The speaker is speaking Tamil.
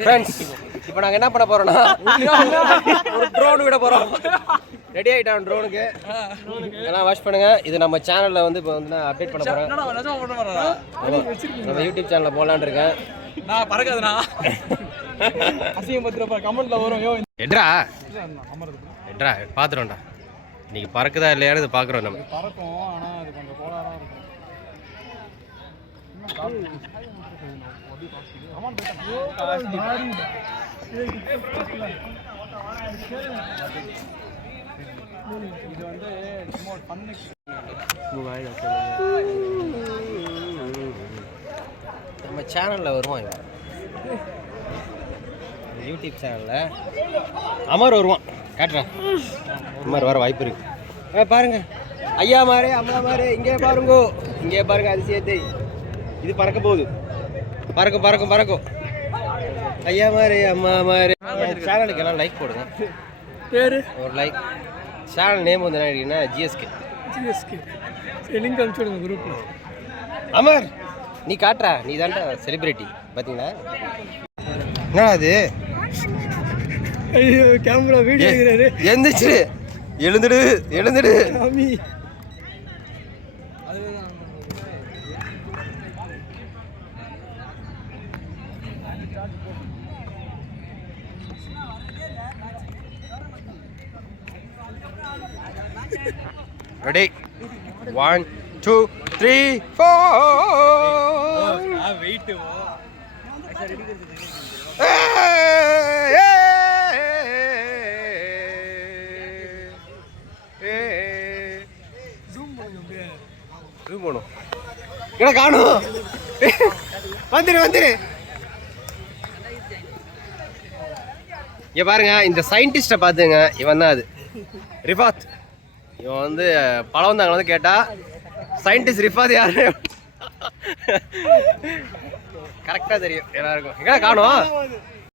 ஃப்ரெண்ட்ஸ் இப்போ நாங்கள் என்ன பண்ண போகிறோம்னா ஒரு ட்ரோன் விட போகிறோம். ரெடி ஆகிட்டான் ட்ரோனுக்கு. எல்லாம் வாட்ச் பண்ணுங்கள். இது நம்ம சேனலில் வந்து இப்போ வந்து நான் அப்டேட் பண்ண போகிறேன். நம்ம யூடியூப் சேனலில் போகலான்னு இருக்கேன். நான் பறக்காதுண்ணா. அசிங்கம் பத்திரப்பா கமெண்ட்ல வரும். எட்ரா எட்ரா பார்த்துட்டோம்டா. இன்னைக்கு பறக்குதா இல்லையானு இது பார்க்குறோம். நம்ம பறக்கும், ஆனால் அது கொஞ்சம் கோளாறாக இருக்கும். இது வந்து சும்மா பண்ணு நம்ம சேனலில் வருவான். இவன் யூடியூப் சேனலில் அமர் வருவான். காட்டுறேன். அமர் வர வாய்ப்பு இருக்கு. பாருங்க ஐயா மாரே அம்மா மாரே இங்கே பாருங்கோ. இங்கே பாருங்க அதிசயத்தை. இது பறக்க போகுது. பறக்கும் பறக்கும் பறக்கும். ஐயா மாரே அம்மா மாரே. சேனலுக்கு எல்லாம் லைக் போடுங்க. பேர் ஒரு லைக். சேனல் நேம் வந்து என்ன கேட்டீங்கன்னா ஜிஎஸ்கே. லிங்க் அனுப்பிச்சுடுங்க குரூப்பில். அமர் நீ காட்டுறா. நீ தான்டா செலிபிரிட்டி. பார்த்தீங்களா என்னடா அது? ஐயோ கேமரா வீடியோ எடுக்கிறாரு. எழுந்துச்சு. எழுந்துடு எழுந்துடு. சாமி ரெடி 1 2 3 4. வெயிட் ஜூம் பண்ணும். என்ன காணும்? வந்துரு வந்துரு. இங்க பாருங்க இந்த சயின்டிஸ்டை பார்த்துங்க. இவன் தான் அது ரிஃபாத். இவன் வந்து பழம் தாங்க வந்து கேட்டா சயின்டிஸ்ட் ரிஃபாத் யாரு கரெக்டாக தெரியும் எல்லாருக்கும். எங்கே காணும்?